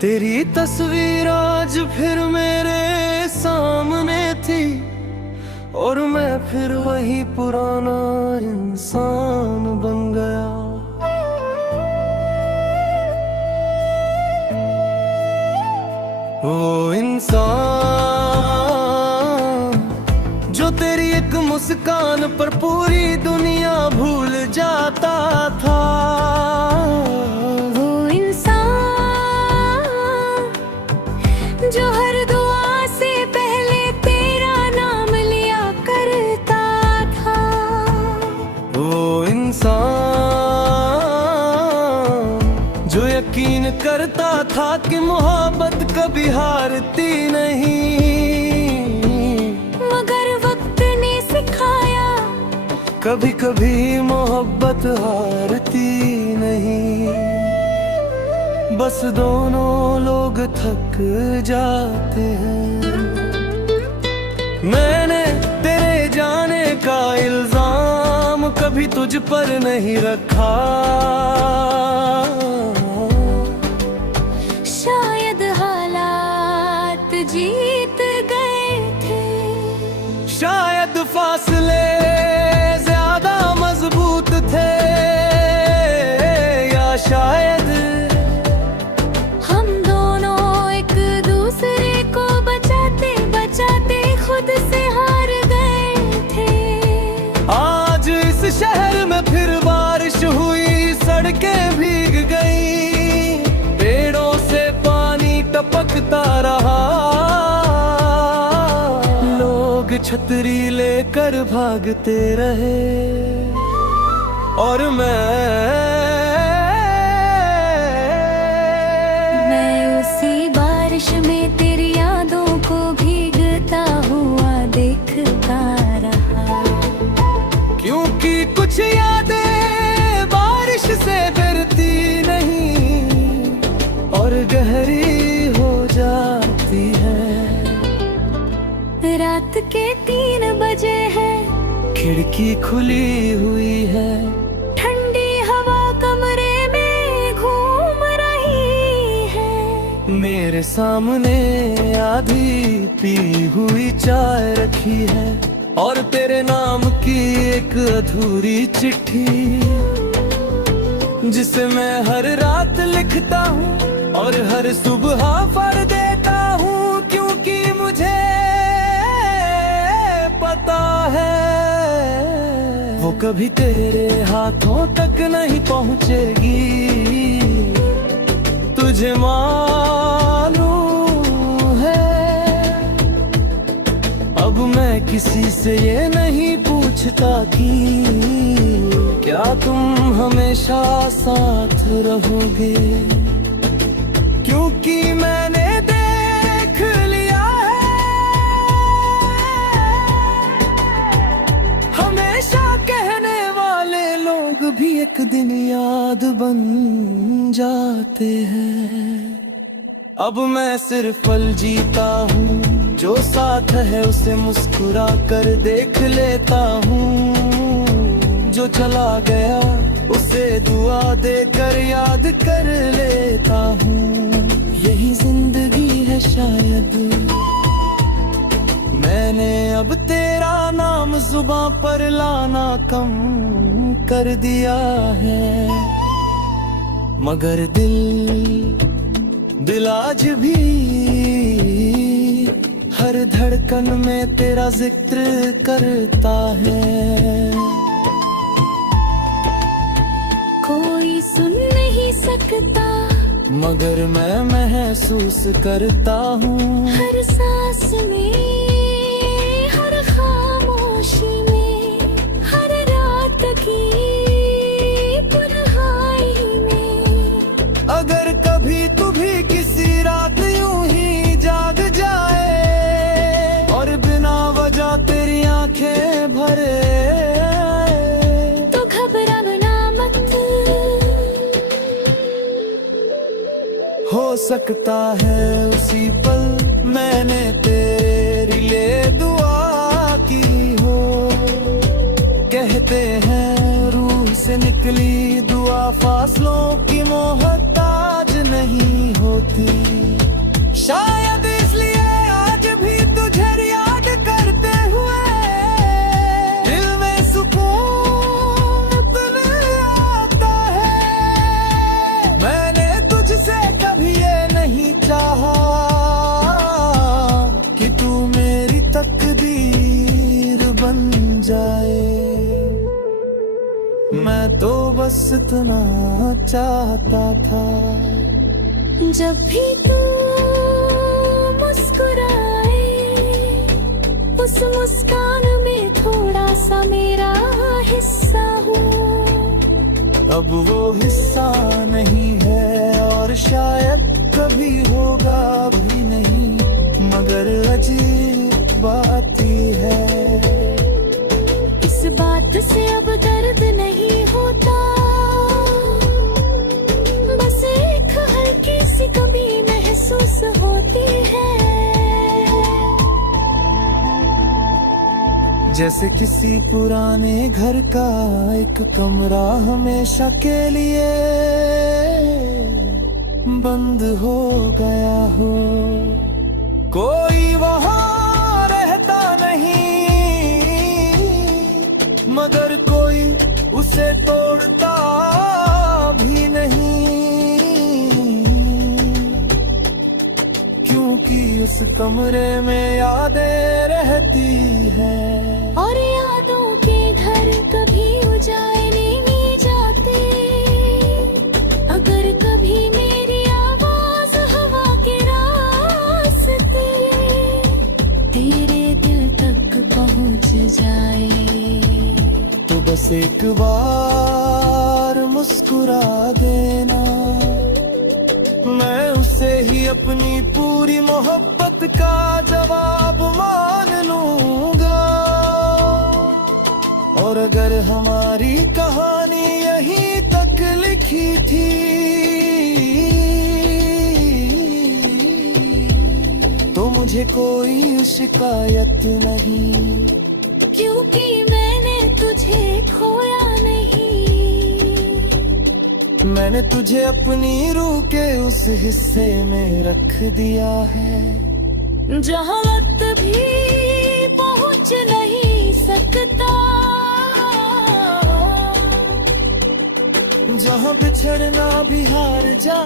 तेरी तस्वीर आज फिर मेरे सामने थी और मैं फिर वही पुराना इंसान बन गया। वो इंसान जो तेरी एक मुस्कान पर पूरी दुनिया भूल जाता था। वो इंसान जो हर दुआ से पहले तेरा नाम लिया करता था। वो इंसान जो यकीन करता था कि मोहब्बत कभी हारती नहीं, मगर वक्त ने सिखाया कभी कभी मोहब्बत हारती नहीं। बस दोनों लोग थक जाते हैं। मैंने तेरे जाने का इल्जाम कभी तुझ पर नहीं रखा। शायद हालात जीत गए थे, शायद फासले ज्यादा मजबूत थे, या शायद हम दोनों एक दूसरे को बचाते बचाते खुद से हार गए थे। आज इस शहर में फिर बारिश हुई, सड़कें भीग गई, पेड़ों से पानी टपकता रहा। लोग छतरी लेकर भागते रहे और मैं उसी बारिश में तेरी यादों को भीगता हुआ देखता रहा। क्योंकि कुछ यादें बारिश से डरती नहीं और गहरी हो जाती है। रात के 3 बजे है, खिड़की खुली हुई है, ठंडी हवा कमरे में घूम रही है। मेरे सामने आधी पी हुई चाय रखी है और तेरे नाम की एक अधूरी चिट्ठी, जिसे मैं हर रात लिखता हूँ और हर सुबह पढ़ देता हूँ। क्योंकि मुझे पता है वो कभी तेरे हाथों तक नहीं पहुँचेगी। तुझे मालूम है अब मैं किसी से ये नहीं पूछता कि क्या तुम हमेशा साथ रहोगे। क्योंकि मैंने देख लिया है हमेशा कहने वाले लोग भी एक दिन याद बन जाते हैं। अब मैं सिर्फ पल जीता हूँ, जो साथ है उसे मुस्कुरा कर देख लेता हूँ। जो चला गया उसे दुआ देकर याद कर लेता हूँ। यही जिंदगी है शायद। मैंने अब तेरा नाम जुबां पर लाना कम कर दिया है, मगर दिल आज भी हर धड़कन में तेरा जिक्र करता है। कोई सुन नहीं सकता मगर मैं महसूस करता हूँ, हर सांस में, हर खामोशी में, हर रात की तन्हाई में। अगर कभी तू भी किसी रात यूं ही जाग जाए और बिना वजह तेरी आंखें भरे, तो घबराना मत, हो सकता है उसी पल मैंने तेरे लिए दुआ की हो। कहते हैं रूह से निकली दुआ फासलों की मोहताज नहीं होती। मैं तो बस इतना चाहता था। जब भी तू मुस्कुराए, उस मुस्कान में थोड़ा सा मेरा हिस्सा हूँ। अब वो हिस्सा नहीं है और शायद कभी होगा भी नहीं, मगर अजीब बात ही है। इस बात से अब दर्द नहीं होता, बस एक हल्की सी कमी महसूस होती है। जैसे किसी पुराने घर का एक कमरा हमेशा के लिए बंद हो गया हो। कोई वहाँ रहता नहीं, मगर कोई उसे तोड़ता भी नहीं, क्योंकि उस कमरे में यादें रहती है। और यादों के घर कभी उजाड़े नहीं जाते। अगर कभी मेरी आवाज हवा के रास्ते तेरे दिल तक पहुंच जाए, तो बस एक बार मुस्कुरा देना, मैं उसे ही अपनी पूरी मोहब्बत का जवाब मान लूंगा। और अगर हमारी कहानी यहीं तक लिखी थी, तो मुझे कोई शिकायत नहीं, क्योंकि मैंने तुझे खोया नहीं। मैंने तुझे अपनी रूह के उस हिस्से में रख दिया है, जहाँ वक्त भी पहुंच नहीं सकता, जहाँ बिछड़ना भी हार जा।